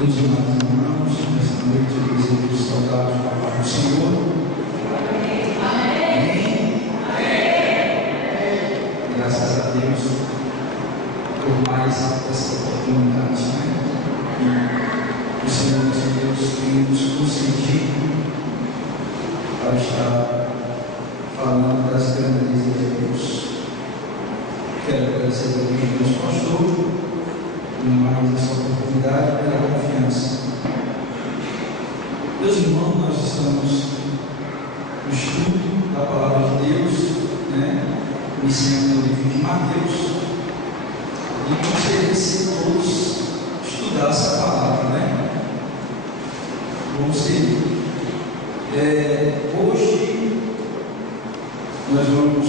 Meus amados irmãos, nessa noite eu desejo saudar a paz do Senhor. Amém. Graças a Deus por mais essa oportunidade, que o Senhor Deus tem nos concedido para estar falando das grandezas de Deus. Quero agradecer também ao nosso pastor por mais essa oportunidade e pela confiança. Meus irmãos, nós estamos no estudo da palavra de Deus, iniciando o livro de Mateus, e gostaria de todos estudar essa palavra, Vamos seguir. Hoje nós vamos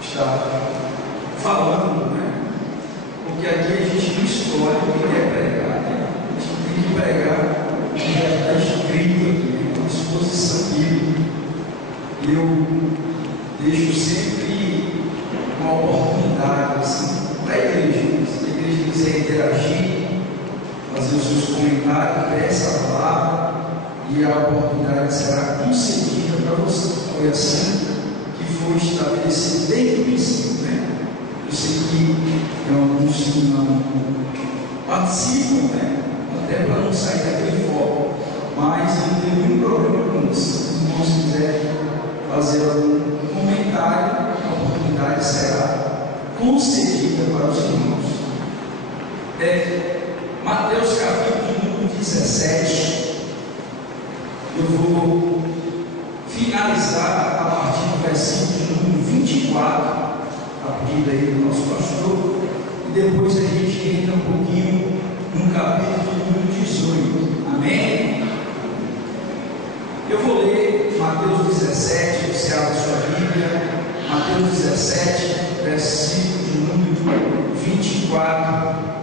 estar falando, porque aqui a gente não escolhe o que quer pregar, a gente tem que pregar o que já está escrito aqui, uma exposição bíblica. Eu deixo sempre uma oportunidade para a igreja, se a igreja quiser interagir, fazer os seus comentários, peça a palavra, e a oportunidade será concedida para você. Foi assim que foi estabelecido desde o princípio, Eu sei que alguns que não participam, até para não sair daquele foco, mas eu não tenho nenhum problema com isso. Se os irmãos quiserem fazer algum comentário, a oportunidade será concedida para os irmãos. Mateus capítulo 17. Eu vou finalizar a partir do versículo número 24. A pedido aí do nosso pastor, e depois a gente entra um pouquinho no capítulo número 18, amém? Eu vou ler Mateus 17, você abre sua Bíblia, Mateus 17, versículo número 24,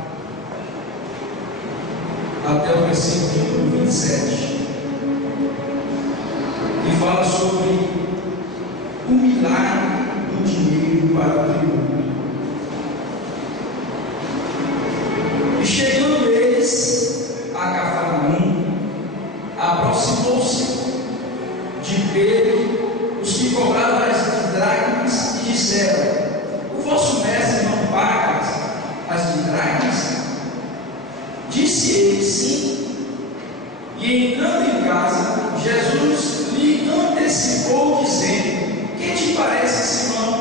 até o versículo número 27, que fala sobre o milagre do dinheiro para o tributo. E chegando eles a Cafarnaum, aproximou-se de Pedro os que cobravam as dracmas e disseram: o vosso mestre não paga as dracmas? Disse ele: sim. E entrando em casa, Jesus lhe antecipou, dizendo: que te parece, Simão?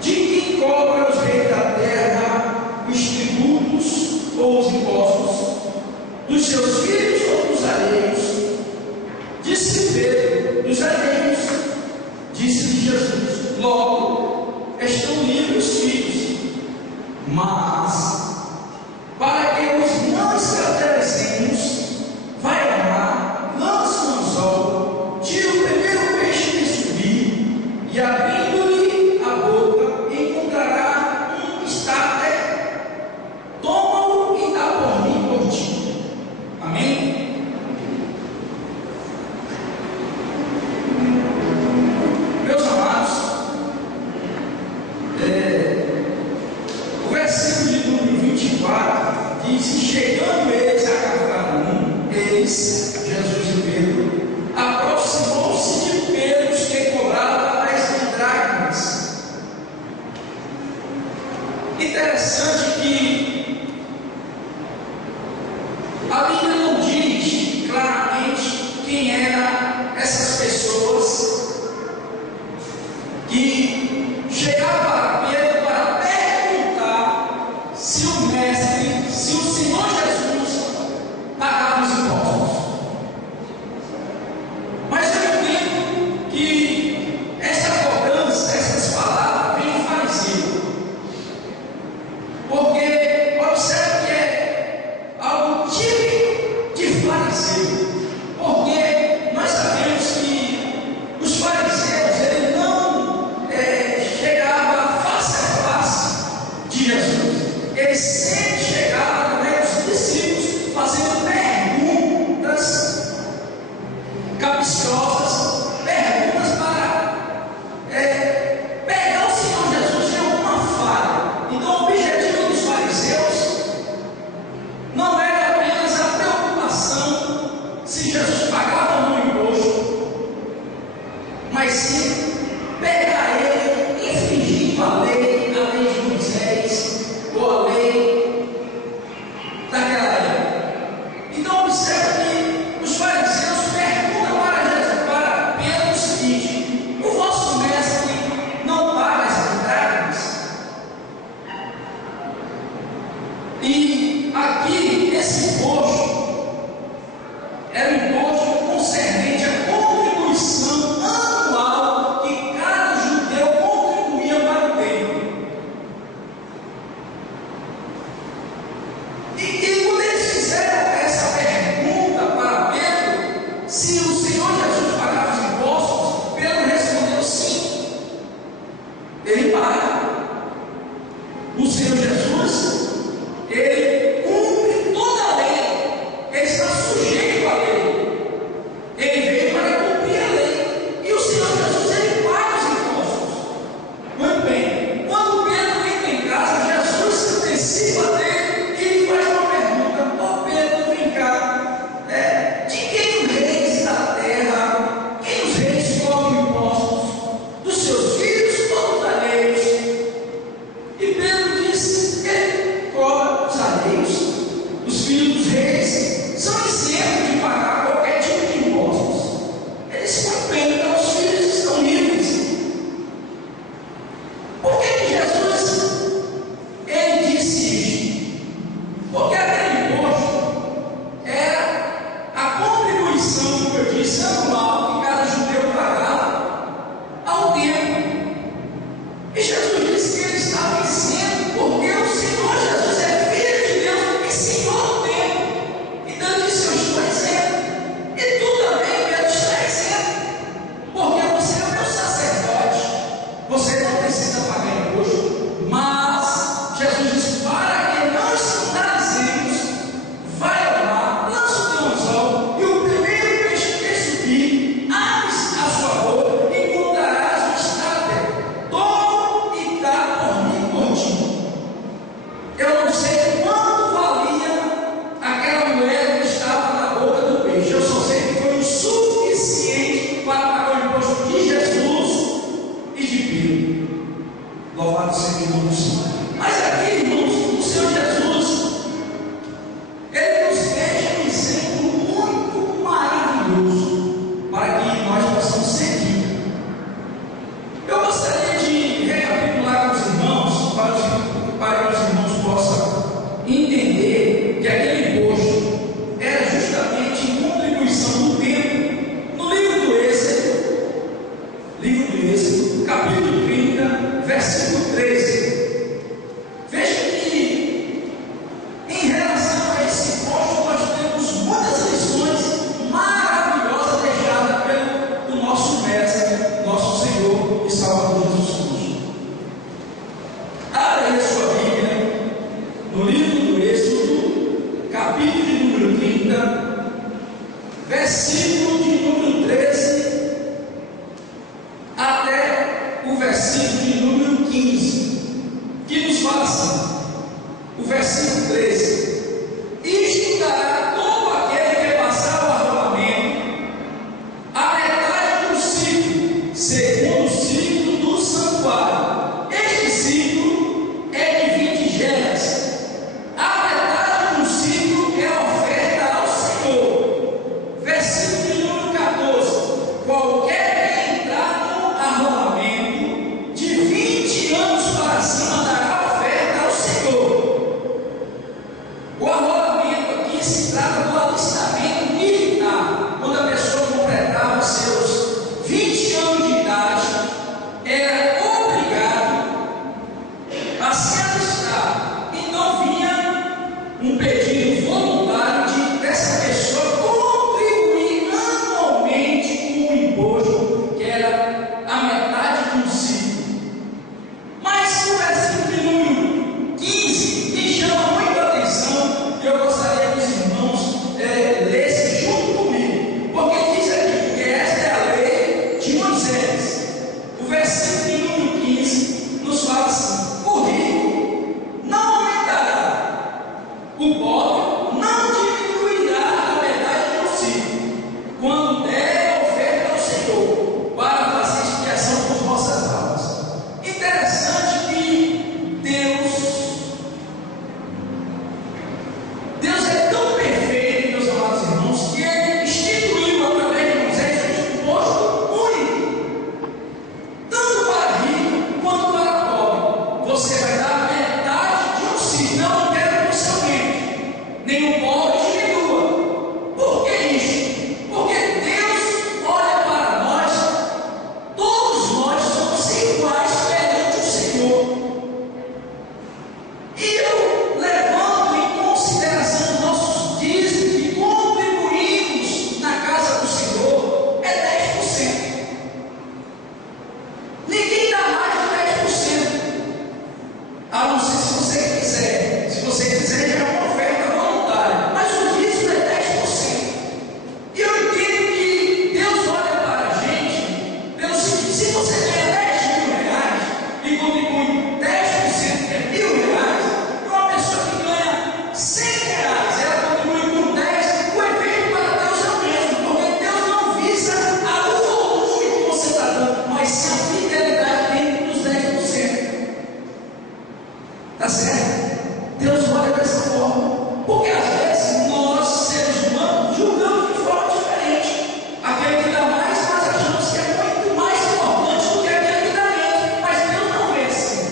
De quem cobra os reis da terra os tributos ou os impostos? Dos seus filhos ou dos alheios? Disse Pedro: dos alheios. Disse-lhe Jesus: logo, estão livres os filhos. Mas, para que os não esclarecemos, vai ao mar, lança um anzol, tira o primeiro peixe que subir, e abrindo-lhe a boca, encontrará um que está até. Toma-o e dá por mim por ti. Amém? Meus amados, o versículo de número 24 diz: chegando eles a Cafarnaum, eles, Jesus e Pedro, aproximou-se de Pedro os que cobravam as dracmas. Interessante que a Bíblia não diz claramente quem eram essas pessoas que chegavam a Pedro para perguntar se o mestre, se o Senhor Jesus pagava os impostos. Mas eu entendo que essa cobrança, essas palavras, vem do fariseu. Porque observe que é algo típico de fariseu. Porque nós sabemos que os fariseus, ele não chegavam a 30, versículo de número 13 até o versículo de número 15, que nos fala assim, o versículo 13: isto dará todo aquele que passar o arrolamento a metade do ciclo, segundo o ciclo do santuário. Este ciclo é de 20 geras. A metade do ciclo é a oferta ao Senhor. Versículo de número 14: qualquer que entrar no arrolamento de 20 anos para cima dará oferta ao Senhor. O arrolamento aqui se trata do alistamento militar. Quando a pessoa completava seus 20 anos de idade, era obrigado a se alistar. Então vinha um pedido voluntário dessa pessoa contribuir anualmente com o imposto, que era a metade do ciclo. Mas o versículo de número 15 me chama muito a atenção, e eu gostaria que os irmãos lessem junto comigo, porque diz aqui que esta é a lei de Moisés. O versículo de número 15 nos fala assim: o rico não aumentará, o pobre não diminuirá a metade do ciclo, quando der a oferta ao Senhor, para fazer expiação por vossas almas. Interessante que Deus é tão perfeito, meus amados irmãos, que Ele instituiu através de Moisés um imposto único, tanto para rico quanto para pobre. Você vai dar metade de um ciclo. Não quero que você aumente, nem o pobre diminua. Por que isso? Porque Deus olha para nós, todos nós somos iguais perante o Senhor. E eu levanto em consideração nossos dízimos e contribuímos na casa do Senhor, é 10%. Ninguém dá mais de 10%, a não ser se você quiser. Se você quiser, já é uma oferta voluntária, mas o dízimo é 10%. E eu entendo que Deus olha para a gente pelo seguinte: se você ganha 10 mil reais e contribui 10%, que é R$ 1.000, para uma pessoa que ganha R$ 100, ela contribui com 10, o efeito para Deus é o mesmo, porque Deus não visa o volume que você está dando, mas sim a fidelidade dentro dos 10%. Está certo? Deus olha dessa forma, porque às vezes nós, seres humanos, julgamos de forma diferente. Aquele que dá mais, nós achamos que é muito mais importante do que aquele que dá menos, mas Deus não vê assim.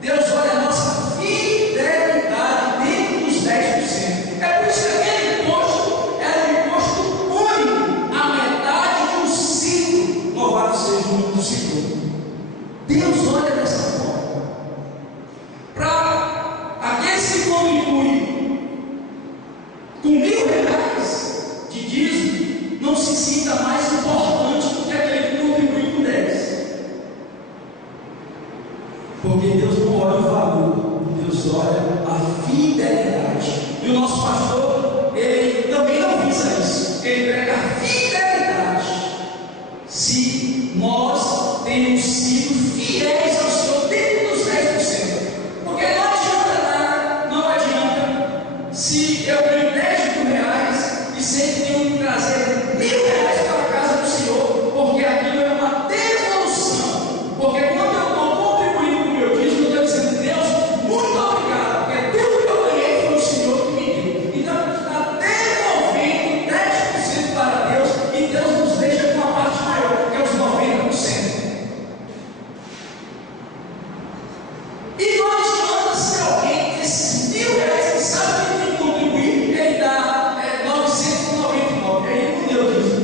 Deus olha a nossa fidelidade dentro dos 10%. É por isso que aquele imposto era um imposto único, a metade de um ciclo. Louvado seja o nome do Senhor. Deus olha dessa forma. Para aqueles que contribuem com R$ 1.000 de dízimo, não se sinta mais importante do que aquele que contribui com 10. Porque Deus não olha o valor, Deus olha a fidelidade. E o nosso pastor, ele também não visa isso, ele prega a fidelidade. Se nós temos sido fiéis ao Senhor dentro dos 10%, porque não adianta nada, não adianta se eu ganho 10 mil reais e sempre tenho que trazer R$ 1.000 para a casa do Senhor, porque aquilo é uma devolução. Porque quando eu estou contribuindo com o meu dízimo, eu estou dizendo: Deus, muito obrigado, porque tudo que eu ganhei foi o Senhor que me deu. Então, está devolvendo 10% para Deus, e Deus nos deixa com uma parte maior, que é os 90%. E não adianta ser alguém desses R$ 1.000 que sabe que tem que contribuir, ele dá 999, aí não deu isso.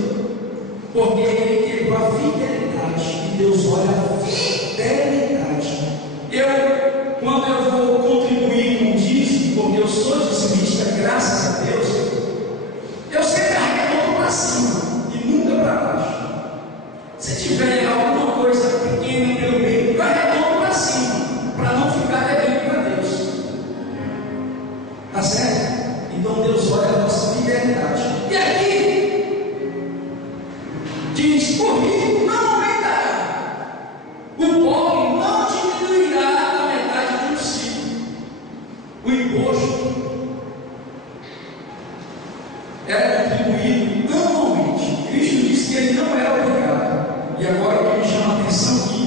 era contribuído anualmente. Cristo disse que ele não era obrigado. E agora o que me chama a atenção é que,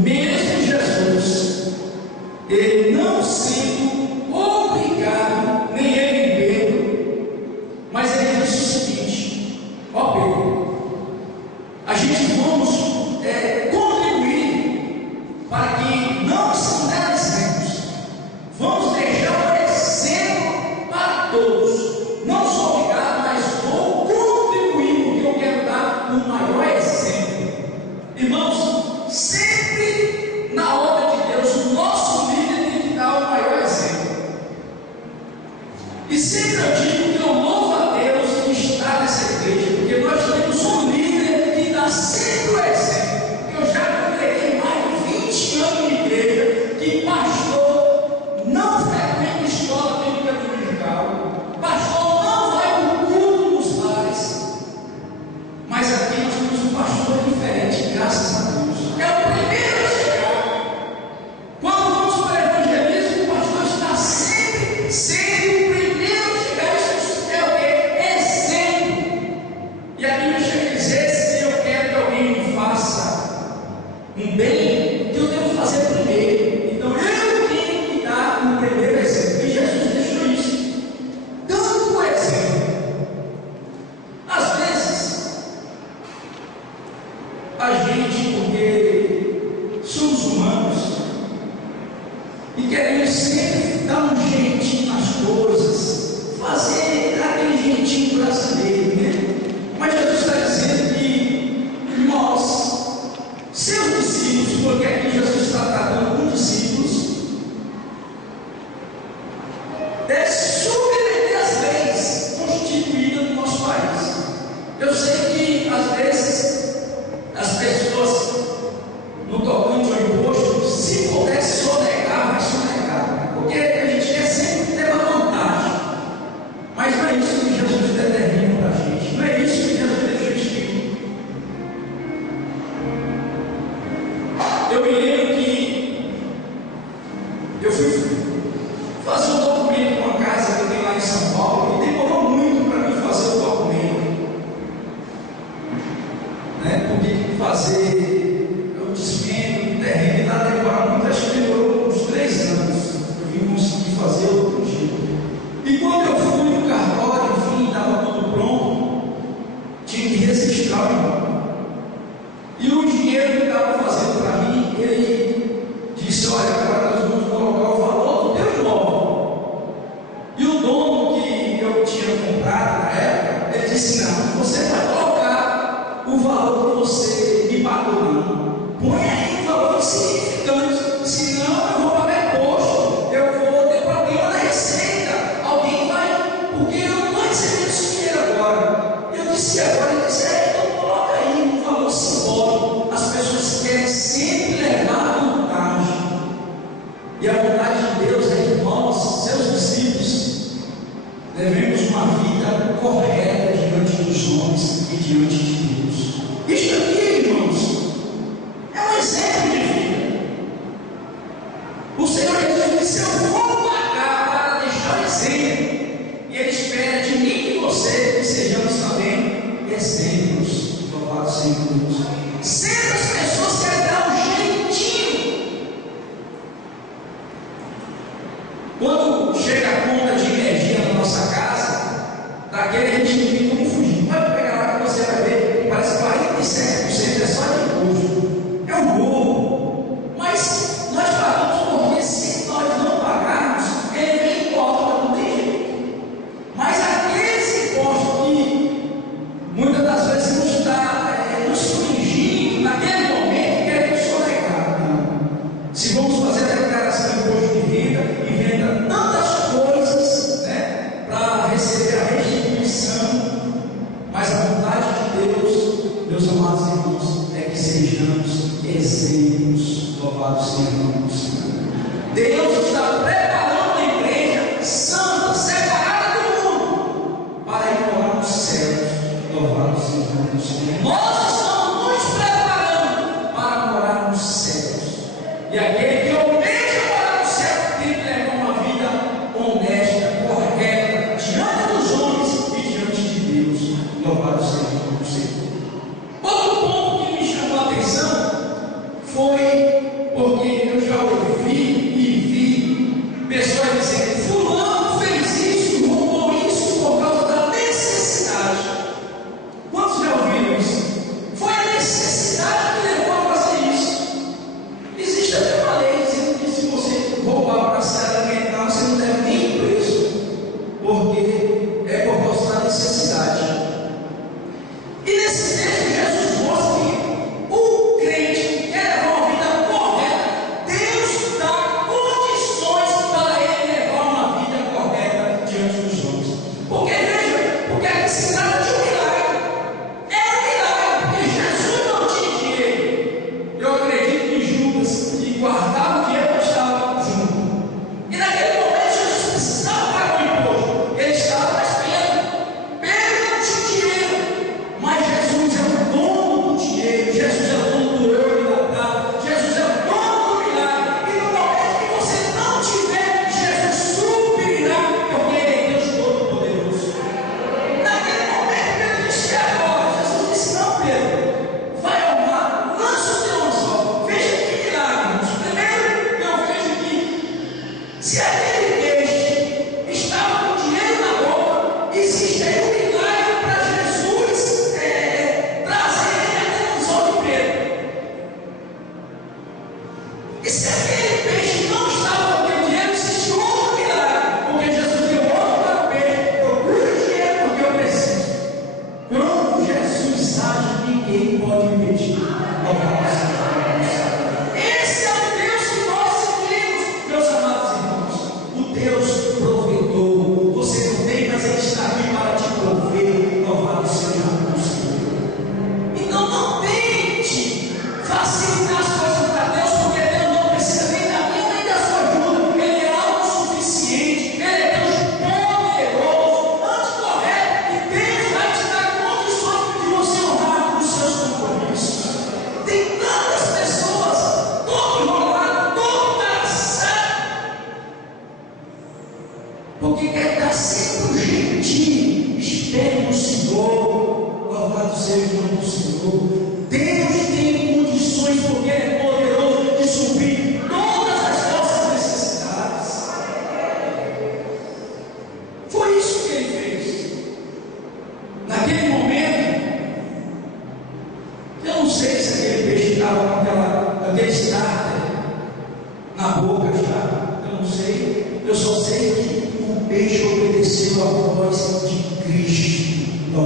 mesmo Jesus, ele não sendo obrigado, nem ele Pedro, mas ele disse o seguinte: ó Pedro, a gente vamos contribuir para que não se der exemplos, vamos deixar um exemplo para todos. Não sou obrigado, mas vou contribuir, porque eu quero dar o maior exemplo. Irmãos, sempre na obra de Deus, o nosso líder tem que dar o maior exemplo. E sempre eu digo que eu louvo a Deus que está nessa igreja, porque nós temos um líder que dá sempre o exemplo. Eu já congreguei mais de 20 anos de igreja, que pastor não frequenta escola bíblica dominical, pastor não vai para o culto nos lares, mas aqui nós temos um pastor diferente, graças a Deus. É o primeiro a chegar. Quando vamos para o evangelismo, o pastor está sempre sendo o primeiro a chegar. Isso é o quê? Exemplo. E a Bíblia chega a dizer: se eu quero que alguém me faça um bem, que eu devo fazer primeiro. Então eu tenho que dar o primeiro exemplo. E Jesus deixou isso, dando o exemplo. Às vezes, a gente, porque somos humanos e queremos sempre dar um jeitinho nas coisas, fazer aquele jeitinho brasileiro, né? Mas Jesus está dizendo que nós, seus discípulos, porque aqui Jesus está tratando com discípulos, deve submeter às leis constituídas no nosso país. Eu sei que às vezes as pessoas, no tocante ao imposto, se puder sonegar, vai sonegar, porque a gente quer sempre ter uma vantagem. Mas não é isso que Jesus determina para a gente, não é isso que Jesus deixou escrito. Eu me lembro que eu fui fazer um documento com uma casa que eu tenho lá em São Paulo, e demorou muito para mim fazer o documento, né? Porque fazer o desmembro do terreno lá demora muito, acho que demorou uns 3 anos. Eu vim conseguir fazer outro dia. E quando eu fui no cartório, enfim, estava tudo pronto, tinha que registrar o imóvel. E o dinheiro que estava fazendo para mim, ele disse: olha, agora nós vamos colocar o valor do teu imóvel. E o dono que eu tinha comprado na época, ele disse: não, você vai colocar o valor que você me pagou, não. Põe aí um valor insignificante, senão eu vou pagar imposto, eu vou ter problema na receita, alguém vai, porque eu não estou recebendo esse dinheiro agora. Eu disse: agora? Ele disse: então coloca aí um valor simbólico. As pessoas querem sempre levar vantagem, e a vontade de Deus é que nós, seus discípulos, devemos uma vida correta diante dos homens e diante de Deus. Isso aqui, irmãos, é um exemplo de vida. O Senhor Jesus disse: eu vou pagar para deixar o exemplo, e Ele espera de mim e de você que sejamos também exemplos. Louvado seja Deus. Sempre as pessoas querem dar um jeitinho. Quando chega a conta de energia na nossa casa, daquele a gente não tem como fugir. Pode pegar lá que você vai ver, parece 47% é só de custo. É um roubo. Mas nós pagamos porque, se nós não pagarmos, ele vem e corta, não tem jeito. Mas aqueles impostos que muitas das vezes nos está nos corrigindo naquele momento, queremos sonegar. Se vamos fazer a declaração de imposto de renda e venda tantas coisas, né, para receber a restituição, mas a vontade de Deus, meus amados irmãos, é que sejamos exemplos. Louvado seja Deus. Deus está preparando a igreja santa, separada do mundo, para ir morar nos céus. Louvado seja Deus. Nós estamos nos preparando para morar nos céus. E aquele que almeja morar no céu tem que levar uma vida honesta, correta, diante dos homens e diante de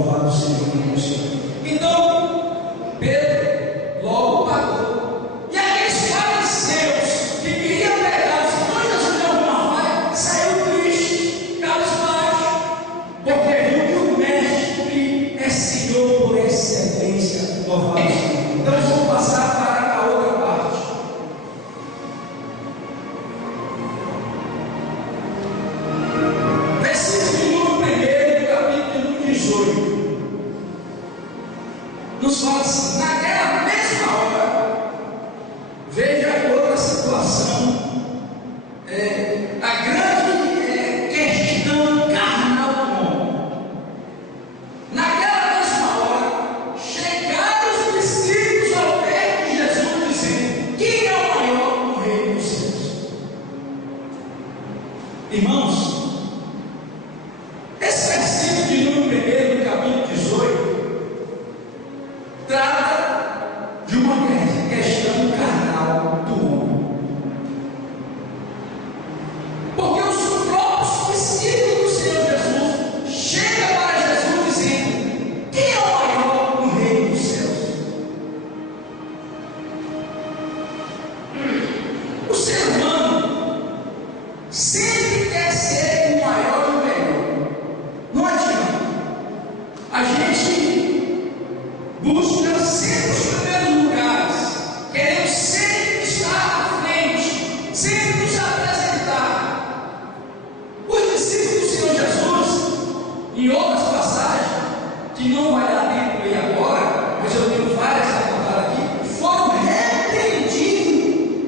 Louvado seja o nome do Senhor. Então, Pedro logo pagou. E aqueles fariseus que queriam pegar os irmãos de alguma forma, saiu triste, cabisbaixo, porque viu que o mestre é Senhor por excelência. Louvado seja o nome. Então, vamos passar para a outra parte. Nos fala assim: naquela mesma hora, veja outra situação, a grande questão carnal do homem. Naquela mesma hora, chegaram os discípulos ao pé de Jesus, dizendo: quem é o maior no reino dos céus? Irmãos, esse versículo de número 1 do capítulo 18 trata de uma questão carnal do homem. Porque os próprios discípulos do Senhor Jesus chegam para Jesus dizendo: quem é o maior no reino dos céus? O ser humano sempre quer ser o maior e o melhor. Não adianta. A gente busca sempre os primeiros lugares, queremos sempre estar à frente, sempre nos apresentar. Os discípulos do Senhor Jesus, em outras passagens, que não vai dar tempo de ler agora, mas eu tenho várias a contar aqui, foram repreendidos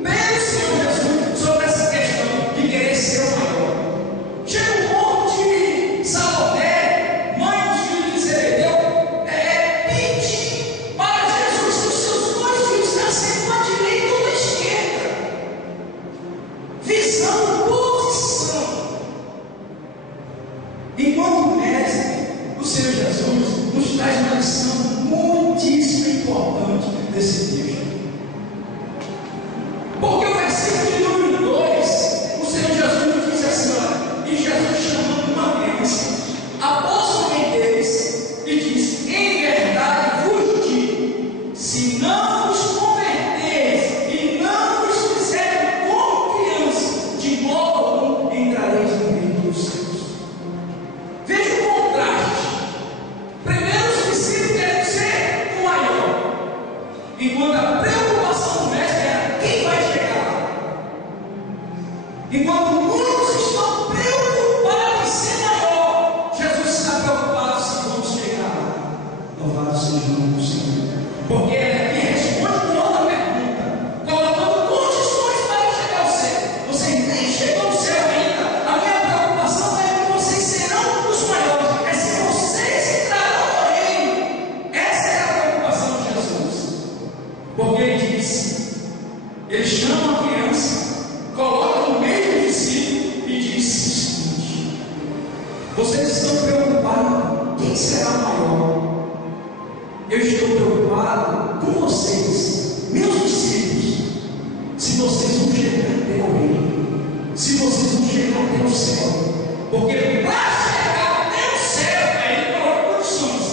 pelo Senhor Jesus sobre essa questão de querer ser o maior. Chega um ponto de Salomé, mãe dos filhos de Zebedeu, pedir para Jesus que os seus dois filhos nascem à direita ou à esquerda, visão, posição. Enquanto o mestre, o Senhor Jesus, nos traz uma lição muitíssimo importante desse texto. Porque o versículo de número 2, o Senhor Jesus nos diz assim: olha, e Jesus chamando uma criança, após o meio deles, e diz: em verdade vos digo, se não vos converteis e não vos fizerem como criança, de modo algum entrareis no reino dos céus. Veja o contraste. Primeiro os discípulos querem ser o maior, enquanto a preocupação do mestre era quem vai chegar lá. Enquanto muitos estão preocupados em ser maior, Jesus está preocupado se vamos chegar lá. Louvado seja o nome do Senhor. Porque ele aqui responde com outra pergunta, colocando condições para chegar ao céu. Vocês nem chegam ao céu ainda. A minha preocupação é que vocês serão os maiores, é se vocês entrarão no reino. Essa é a preocupação de Jesus. Porque ele diz, ele chama a criança, coloca no meio do discípulo e diz o seguinte: vocês estão preocupados, quem será o maior? Eu estou preocupado com vocês, meus discípulos, se vocês vão chegar até o reino, se vocês vão chegar até o céu. Porque para chegar até o céu, aí ele coloca condições.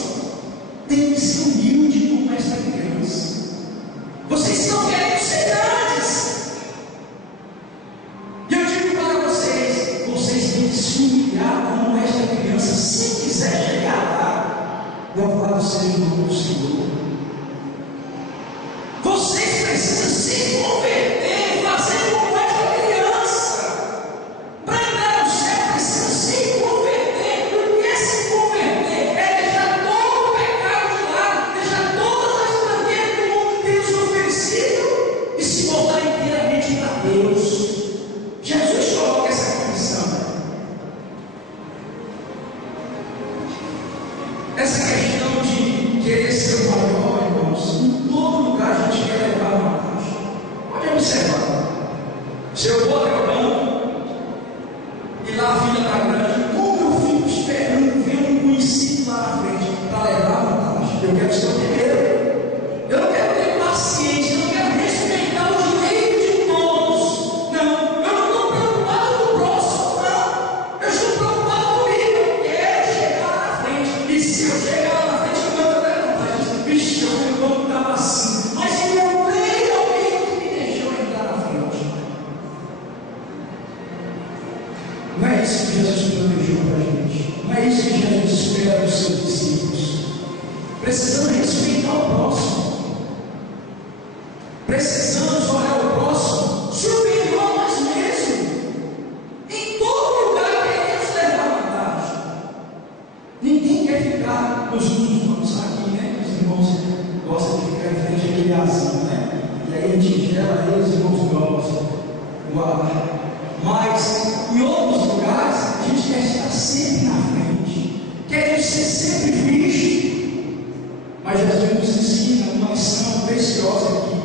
Tem que ser humilde como essa criança. Vocês estão querendo ser grandes. E eu digo para vocês, vocês têm que se humilhar como esta criança, se quiser chegar lá. Louvado seja o nome do Senhor. Vocês precisam se converter, fazer como esta criança. Para entrar no céu, precisa se converter. O que é se converter? É deixar todo o pecado de lado, deixar todas as tranqueiras que o mundo tem nos oferecido e se voltar inteiramente para Deus. Jesus coloca essa condição. Essa questão de querer ser o maior, irmãos, em todo lugar a gente quer levar vantagem. Pode observar. Se eu vou até o banco e lá a fila está grande, como eu fico esperando ver um conhecido lá na frente para levar vantagem? Eu quero ser o primeiro. Eu não quero ter paciência, eu não quero respeitar o direito de todos. Não, eu não estou preocupado com o próximo, não. Eu estou preocupado comigo. Eu quero chegar na frente. E se eu chegar dos seus discípulos. Precisamos respeitar o próximo. Precisamos olhar o próximo superior a nós mesmos. Em todo lugar queremos levar vantagem. Ninguém quer ficar nos últimos aqui, né? Os irmãos gostam de ficar em frente àquele asilo, né? E aí a gente gela aí, os irmãos gostam. Mas em outros lugares a gente quer estar sempre na frente, queremos ser sempre vistos. Mas Jesus nos ensina uma lição preciosa aqui.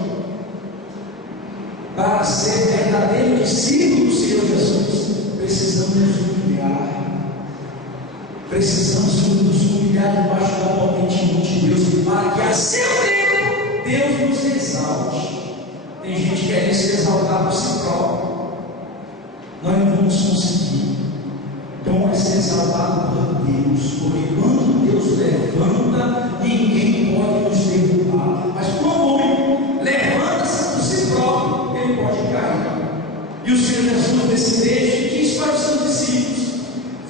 Para ser verdadeiro discípulo do Senhor Jesus, precisamos nos humilhar. Precisamos nos humilhar debaixo da potente mão de Deus, para que a seu tempo Deus nos exalte. Tem gente querendo se exaltar por si próprio. Nós não vamos conseguir. Então é ser exaltado por Deus, porque quando Deus levanta, ninguém pode nos derrubar. Mas quando o homem levanta-se por si próprio, ele pode cair. E o Senhor Jesus, nesse texto, diz para os seus discípulos: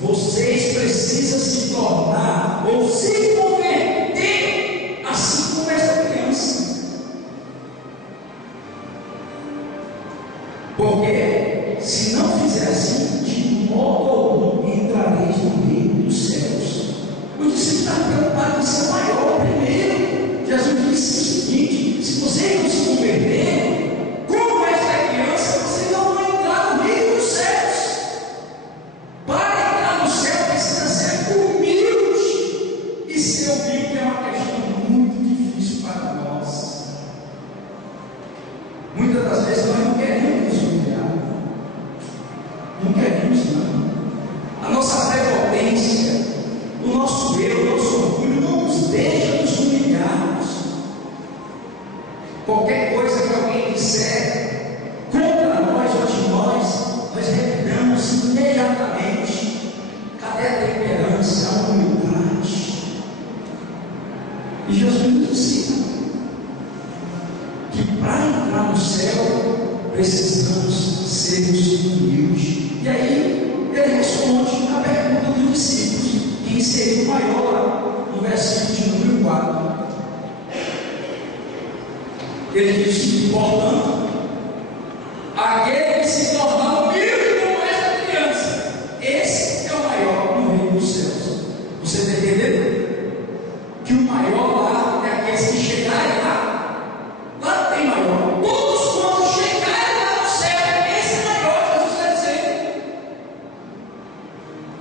vocês precisam se tornar ou se converter assim como essa criança. Porque se não fizer assim, de modo algum entrareis no reino dos céus. O discípulo está preocupado em ser maior primeiro. Jesus disse o seguinte: se vocês não se converterem, como esta criança, vocês não vão entrar no reino dos céus. Para entrar no céu precisa ser humilde. E ser humilde é uma questão muito difícil para nós. Muitas das vezes nós não queremos nos humilhar. Não queremos, não. A nossa prepotência, o nosso eu, o nosso orgulho não nos deixa nos humilharmos. Qualquer coisa que alguém disser contra nós ou de nós revidamos imediatamente. Cadê a temperança, a humildade? E Jesus nos ensina que para entrar no céu precisamos sermos humildes. E aí ele responde a pergunta dos discípulos, que inseriu maior no versículo de número 4. Ele diz: portanto, aquele que se tornar humilde como esta criança, esse é o maior no reino dos céus. Você está entendendo? Que o maior lá é aqueles que chegarem lá. Lá não tem maior. Todos quantos chegarem lá no céu, esse é maior, Jesus está dizendo.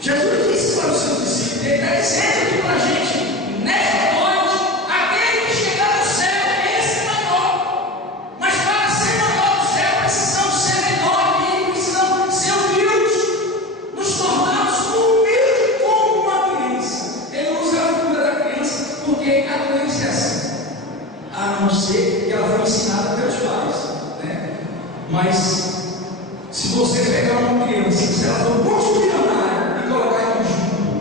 Jesus disse para os seus discípulos, ele está dizendo aqui para a gente, nesta noite, aquele que chegar no céu, esse é maior. Mas para ser maior no céu, precisamos ser menores e precisamos ser humildes, nos tornarmos humildes como uma criança. Ele usa a figura da criança porque a criança é assim, a não ser que ela foi ensinada pelos pais, né? Mas se você pegar uma criança, se ela for multimilionária e colocar ela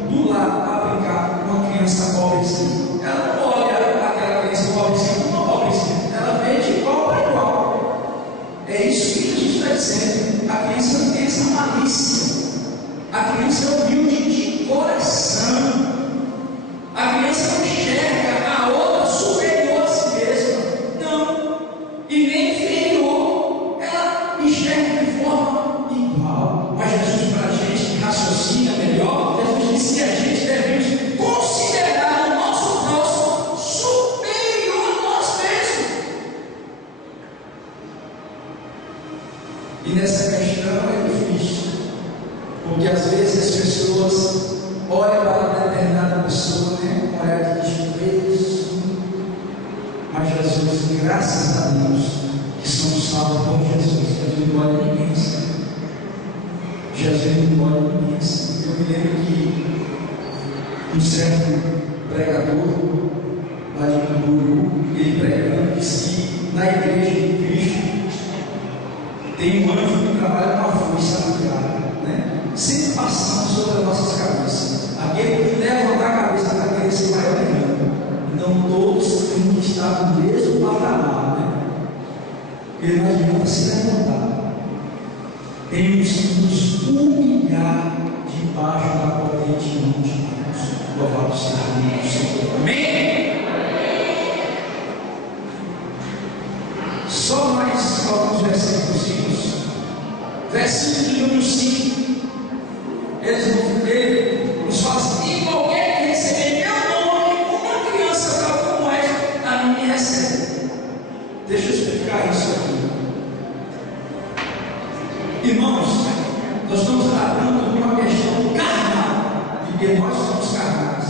do lado para brincar com uma criança pobrezinha, ela não olha aquela criança pobrezinha como uma pobrezinha, ela vê de igual para igual. É isso que a gente está dizendo. A criança não tem essa malícia. A criança é humilde de coração. A criança não enxerga a outra superior a si mesma, não, e nem inferior. Ela enxerga de forma igual. Mas Jesus, para a gente que raciocina melhor, Jesus disse que a gente deve considerar o nosso próximo superior a nós mesmos. E nessa questão é difícil, porque às vezes as pessoas olham para determinada pessoa, né, com olhar de desprezo. Mas Jesus, graças a Deus, que somos salvos por Jesus, Jesus não olha ninguém assim. Jesus não olha ninguém assim. Eu me lembro que um certo pregador lá de Camburu, ele pregando, disse que na igreja de Cristo tem um anjo que trabalha com a força natural, né? Sempre passando sobre as nossas cabeças. Aquele que levanta a cabeça para querer ser maior que ele. Então todos têm que estar no mesmo patamar, né? Ele não adianta se levantar. Temos que nos humilhar debaixo da potente mão de Deus. Louvado seja. versículo de número 5, ele nos fala assim: e qualquer que receber meu nome, uma criança tal como esta, a mim me recebe. Deixa eu explicar isso aqui. Irmãos, nós estamos tratando de uma questão carnal, de que nós somos carnais.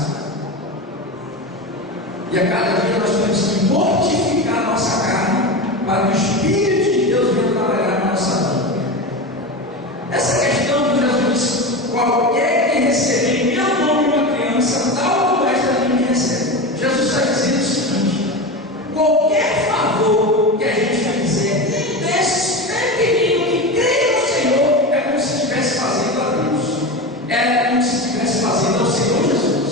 E a cada dia nós temos que mortificar a nossa carne para que o Espírito de Deus venha trabalhar na nossa vida. Essa questão que Jesus disse: qualquer que receber meu nome uma criança, tal como esta me recebe. Jesus está dizendo o seguinte: qualquer favor que a gente fizer desses pequeninos que creem no Senhor, é como se estivesse fazendo a Deus, é como se estivesse fazendo ao Senhor Jesus.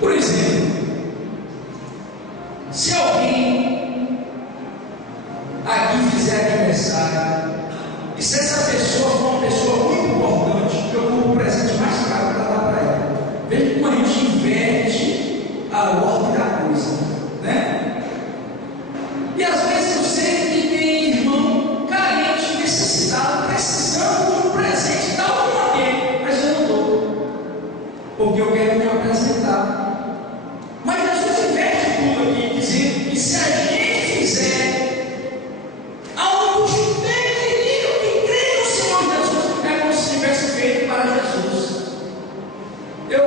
Por exemplo, se alguém aqui fizer aniversário, e se essa pessoa for uma pessoa muito importante, eu vou o presente mais caro para dar para ela. Veja como a gente inverte a ordem da coisa, né? E às vezes eu sei que tem irmão carente, necessitado, precisando de um presente tal como aquele, mas eu não dou, porque eu quero me apresentar. Mas Jesus inverte tudo aqui, dizendo que se a gente fizer algo pequenino que crê no Senhor Jesus, é como se tivesse feito para Jesus. Eu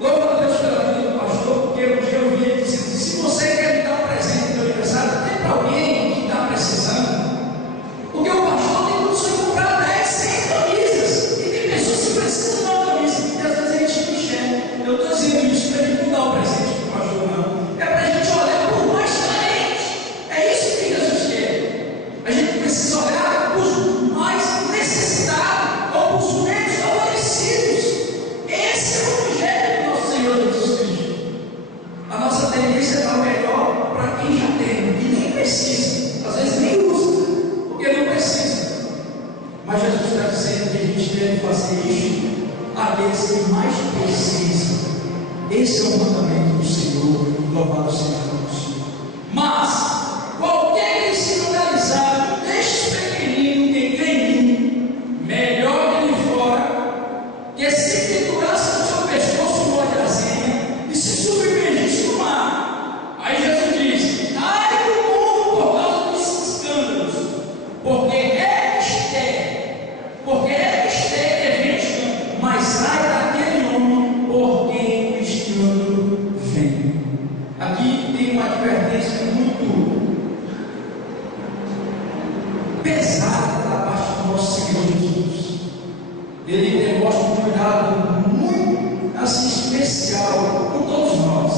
louvo a Deus pela vida do pastor, porque um dia eu vi ele dizendo: se você quer me dar um presente no meu aniversário, tem para alguém que está precisando. Porque o pastor tem condições de comprar 10, 100 camisas, e tem pessoas que precisam de uma camisa, e às vezes a gente não enxerga. Eu estou dizendo isso para a gente não dar um presente para o pastor, não. É para a gente olhar por mais carentes. É isso que Jesus quer. A gente precisa olhar para os mais necessitados ou para os menos favorecidos. Esse é o projeto do nosso Senhor Jesus Cristo. A nossa tendência é dar o melhor para quem já tem e nem precisa, às vezes nem usa, porque não precisa. Mas Jesus está dizendo que a gente deve fazer isso àqueles que mais precisam. Esse é o mandamento do Senhor, louvado seja Deus. Mas qualquer que se localizar, deixe pequenino quem crê em mim, melhor que de fora, que se pendurasse no seu pescoço uma olhazinha e se submergisse no mar. Aí Jesus diz: ai do mundo por causa dos escândalos, porque é mistério que vem escândalo, mas ai daquele homem por quem o escândalo vem. Aqui tem uma advertência muito pesada da parte do nosso Senhor Jesus. Ele demonstra um cuidado muito assim especial com todos nós.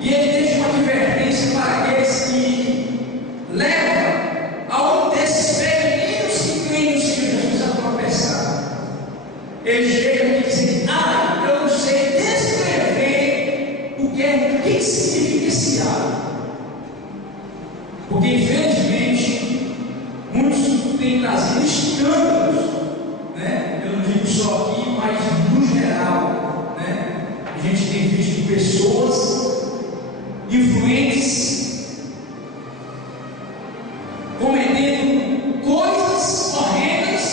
E ele deixa uma advertência para aqueles que levam a um desses pequeninos que creem no Senhor Jesus a tropeçar. Ele chega aqui dizendo: ah, eu não sei descrever o que significa esse ato. Porque infelizmente muitos têm trazido escândalos, né? Eu não digo só aqui, mas no geral, né? A gente tem visto pessoas influentes cometendo coisas horrendas,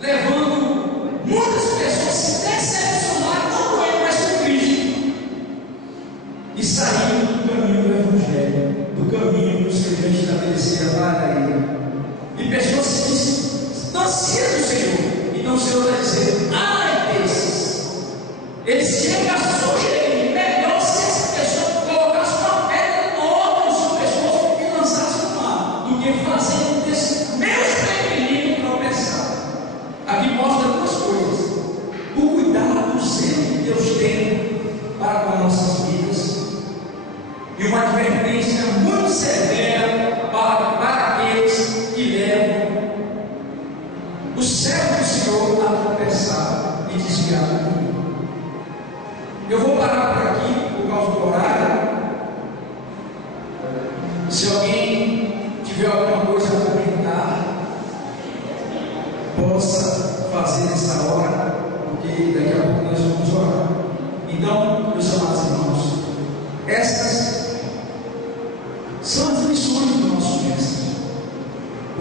levando muitas pessoas a se decepcionar não com ele, mas com Cristo, e saindo do caminho do Evangelho, do caminho que o Senhor já estabeleceu para ele. E pessoas se distanciam do Senhor, então o Senhor está dizendo: ai desses, eles chegam a sugerir, melhor se essa pessoa colocasse uma pedra enorme no seu pescoço e lançasse no mar, do que fazendo desses meus pequeninos tropeçar. Aqui mostra duas coisas: o cuidado, o zelo que Deus tem para com nossas vidas, e uma advertência muito severa para aqueles que levam o servo do Senhor a tropeçar e desviar do caminho. Eu vou parar por aqui por causa do horário. Se alguém tiver alguma coisa a comentar, possa fazer nessa hora, porque daqui a pouco nós vamos orar. Então, meus amados irmãos, estas são as lições do nosso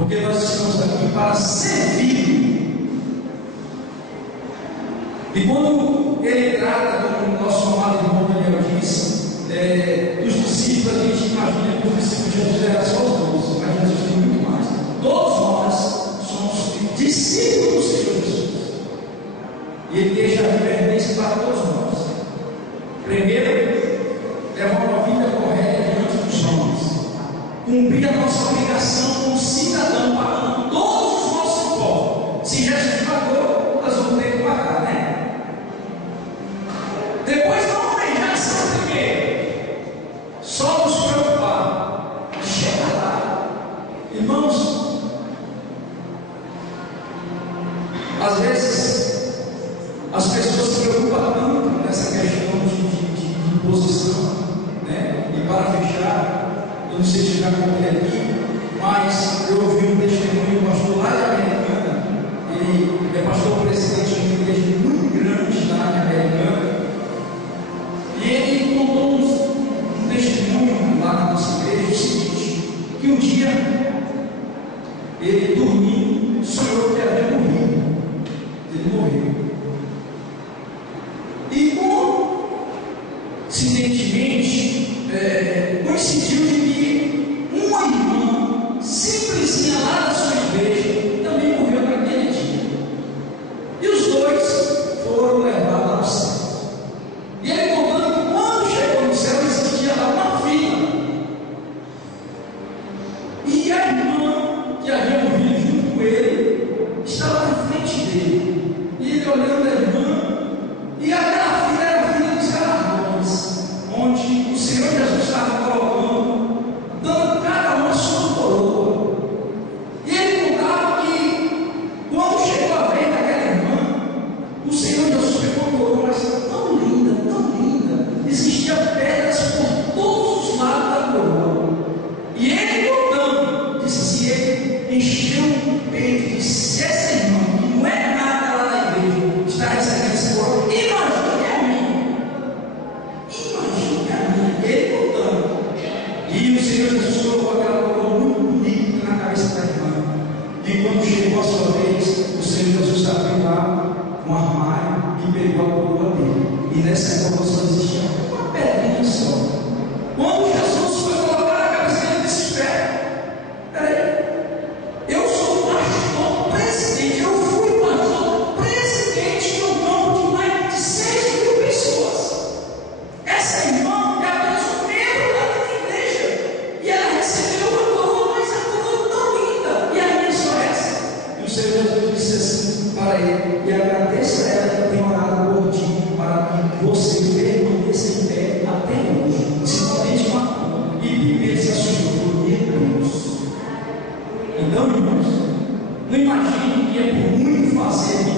porque nós estamos aqui para servir. E quando ele trata, como o nosso amado irmão Daniel disse, dos discípulos, a gente imagina que os discípulos de Jesus eram só os 12, mas Jesus tem muito mais. Todos nós somos discípulos do Senhor Jesus. E ele deixa a reverência para todos nós. Primeiro, levar uma vida correta diante dos homens, cumprir a nossa obrigação como cidadão, pagando todos os nossos impostos. Se Jesus pagou, nós vamos ter que pagar, né? Depois, não almejar ser o primeiro, só nos preocupar, chega lá, irmãos. Às vezes as pessoas se preocupam tanto nessa questão de imposição, né? E para fechar, eu não sei se já contei aqui, mas eu ouvi um testemunho do pastor lá de Americana. Ele é pastor presidente de uma igreja muito grande lá de Americana, e ele contou um testemunho lá na nossa igreja, o seguinte, que um dia ele dormiu, sonhou que havia morrido. Ele morreu. E coincidentemente, coincidiu de que uma irmã simplesinha lá da sua igreja também morreu naquele dia. E os dois foram levados ao céu. E ele contando que quando chegou no céu existia lá uma fila. E a irmã que havia morrido junto com ele estava na frente dele. E ele olhando a irmã, e aquela fila era a fila dos galardões, onde o Senhor Jesus estava colocando, dando cada um a sua coroa. E ele contava que, quando chegou a vez daquela irmã, o Senhor Jesus pegou a coroa, mas tão linda, existiam pedras por todos os lados da coroa. E ele contando, disse assim, ele encheu o peito e disse: essa irmã, que não é nada lá na igreja, está recebendo essa coroa. Ele contando. E o Senhor Jesus colocou aquela coroa muito bonita na cabeça da irmã. E quando chegou a sua vez, o Senhor Jesus abriu lá um armário e pegou a coroa dele. E nessa coroa só existia uma pedrinha só. Quando Jesus foi colocar na cabeça dele, disse: peraí, eu sou pastor presidente, eu fui pastor presidente de um campo de mais de 6 mil pessoas. Essa irmã é apenas um membro da minha igreja, e ela recebeu uma coroa, mas a coroa tão linda, e a minha só essa. E o Senhor Jesus disse assim para ele: e agradeça a ela que tem orado por ti, para que você permaneça em pé até hoje, se contente com a coroa e viver-se a sua glória de Deus. Então, irmãos, não imagine que é por muito fazer